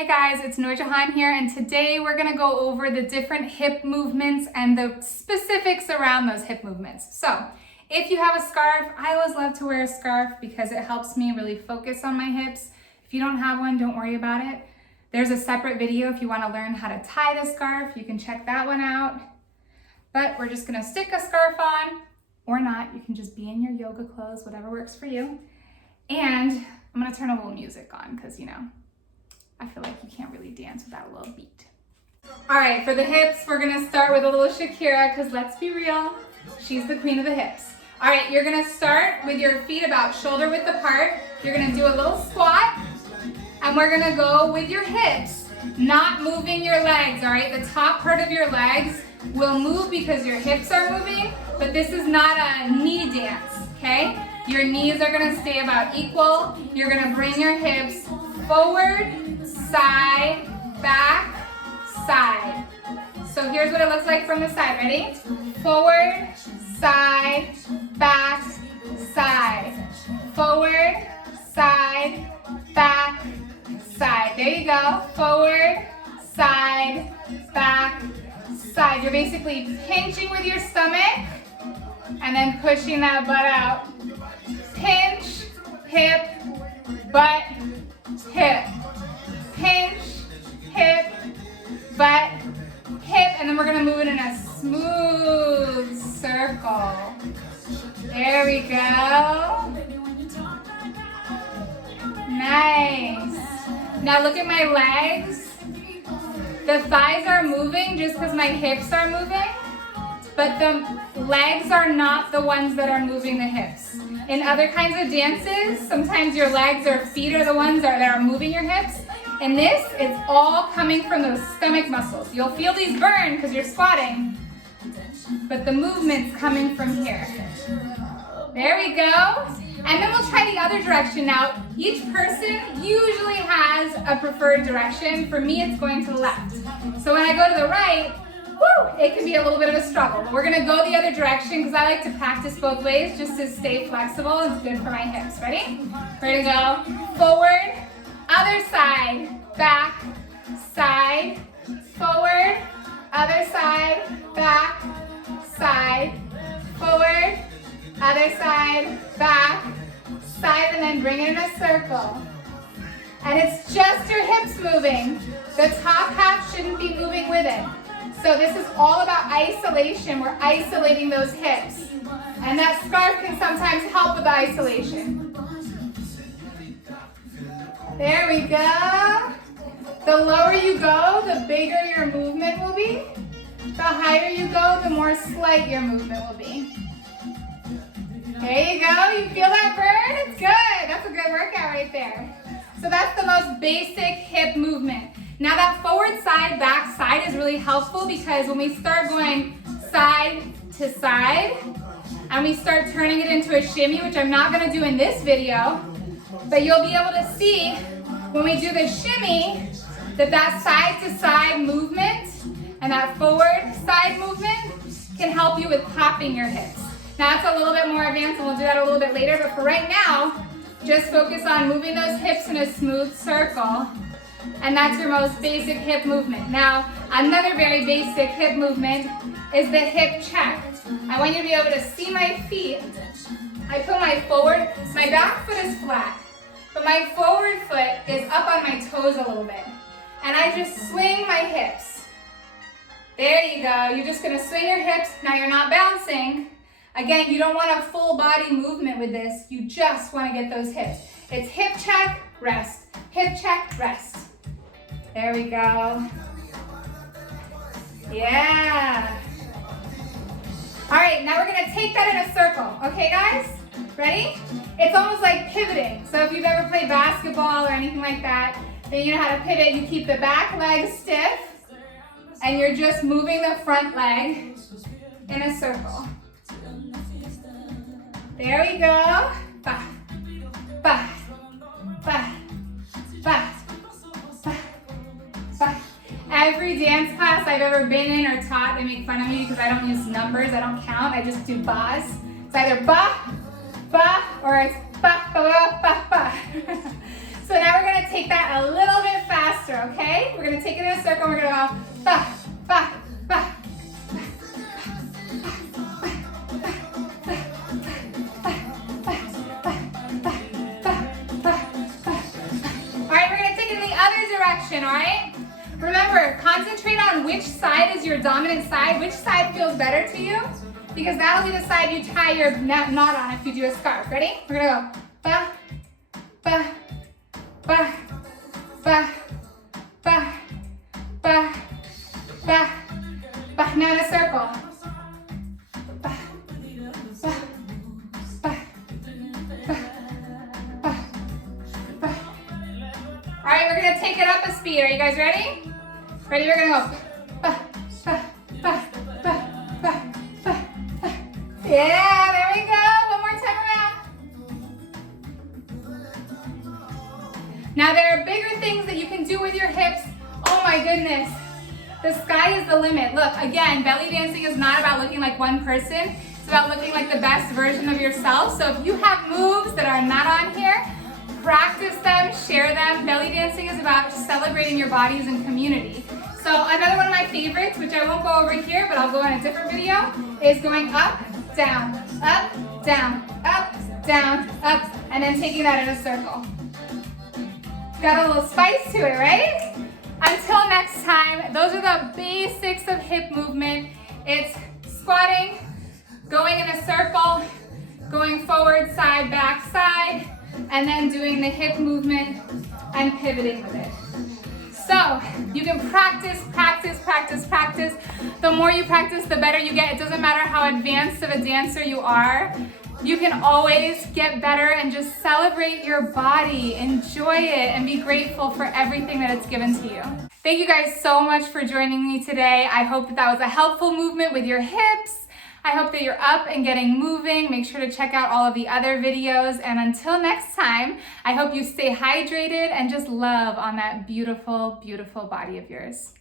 Hey guys, it's Nurjahan here, and today we're gonna go over the different hip movements and the specifics around those hip movements. So, if you have a scarf, I always love to wear a scarf because it helps me really focus on my hips. If you don't have one, don't worry about it. There's a separate video if you wanna learn how to tie the scarf, you can check that one out. But we're just gonna stick a scarf on, or not, you can just be in your yoga clothes, whatever works for you. And I'm gonna turn a little music on because, I feel like you can't really dance without a little beat. All right, for the hips, we're gonna start with a little Shakira, because let's be real, she's the queen of the hips. All right, you're gonna start with your feet about shoulder width apart. You're gonna do a little squat, and we're gonna go with your hips, not moving your legs, all right? The top part of your legs will move because your hips are moving, but this is not a knee dance, okay? Your knees are gonna stay about equal. You're gonna bring your hips forward, side, back, side. So here's what it looks like from the side. Ready? Forward, side, back, side. Forward, side, back, side. There you go. Forward, side, back, side. You're basically pinching with your stomach and then pushing that butt out. Pinch, hip, butt, hip. Pinch, hip, butt, hip, and then we're gonna move it in a smooth circle. There we go. Nice. Now look at my legs. The thighs are moving just because my hips are moving, but the legs are not the ones that are moving the hips. In other kinds of dances, sometimes your legs or feet are the ones that are moving your hips. In this, it's all coming from those stomach muscles. You'll feel these burn because you're squatting, but the movement's coming from here. There we go. And then we'll try the other direction. Now, each person usually has a preferred direction. For me, it's going to the left. So when I go to the right, it can be a little bit of a struggle. But we're gonna go the other direction because I like to practice both ways just to stay flexible. It's good for my hips. Ready? Ready to go. Forward, other side, back, side, forward, other side, back, side, forward, other side, back, side, and then bring it in a circle. And it's just your hips moving. The top half shouldn't be moving with it. So this is all about isolation. We're isolating those hips. And that scarf can sometimes help with the isolation. There we go. The lower you go, the bigger your movement will be. The higher you go, the more slight your movement will be. There you go. You feel that burn? It's good. That's a good workout right there. So that's the most basic hip movement. Now that forward side, back side is really helpful because when we start going side to side and we start turning it into a shimmy, which I'm not going to do in this video, but you'll be able to see when we do the shimmy that side to side movement and that forward side movement can help you with popping your hips. Now that's a little bit more advanced and we'll do that a little bit later, but for right now, just focus on moving those hips in a smooth circle, and that's your most basic hip movement. Now, another very basic hip movement is the hip check. I want you to be able to see my feet. I put my back foot is flat, but my forward foot is up on my toes a little bit. And I just swing my hips. There you go. You're just gonna swing your hips. Now you're not bouncing. Again, you don't want a full body movement with this. You just wanna get those hips. It's hip check, rest. Hip check, rest. There we go. Yeah. All right, now we're gonna take that in a circle. Okay, guys? Ready? It's almost like pivoting. So if you've ever played basketball or anything like that, then you know how to pivot. You keep the back leg stiff, and you're just moving the front leg in a circle. There we go. Ba, ba, ba, ba, ba, ba. Every dance class I've ever been in or taught, they make fun of me because I don't use numbers, I don't count, I just do bas. It's either ba, ba, or it's ba, ba, ba, ba, ba. So now we're gonna take that a little bit faster, okay? Ready? We're gonna take it in a circle. We're gonna go ba, ba, ba. All right, we're gonna take it in the other direction, all right? Remember, concentrate on which side is your dominant side, which side feels better to you, because that'll be the side you tie your knot on if you do a scarf. Ready? We're gonna go ba, ba, ba, ba, ba, ba, ba, ba. Now in a circle. Ba, ba, ba, ba, ba, ba. All right, we're gonna take it up a speed. Are you guys ready? Ready? We're gonna go ba, ba, ba, ba, ba, ba, ba. Yeah, there we go. One more time around. Now there are bigger things that you can do with your hips. Oh my goodness. The sky is the limit. Look, again, belly dancing is not about looking like one person. It's about looking like the best version of yourself. So if you have moves that are not on here, practice them, share them. Belly dancing is about celebrating your bodies in community. So another one of my favorites, which I won't go over here, but I'll go in a different video, is going up, down, up, down, up, down, up, and then taking that in a circle. Got a little spice to it, right? Until next time, those are the basics of hip movement. It's squatting, going in a circle, going forward, side, back, side, and then doing the hip movement and pivoting with it. So you can practice, practice, practice, practice. The more you practice, the better you get. It doesn't matter how advanced of a dancer you are. You can always get better and just celebrate your body, enjoy it, and be grateful for everything that it's given to you. Thank you guys so much for joining me today. I hope that was a helpful movement with your hips. I hope that you're up and getting moving. Make sure to check out all of the other videos. And until next time, I hope you stay hydrated and just love on that beautiful, beautiful body of yours.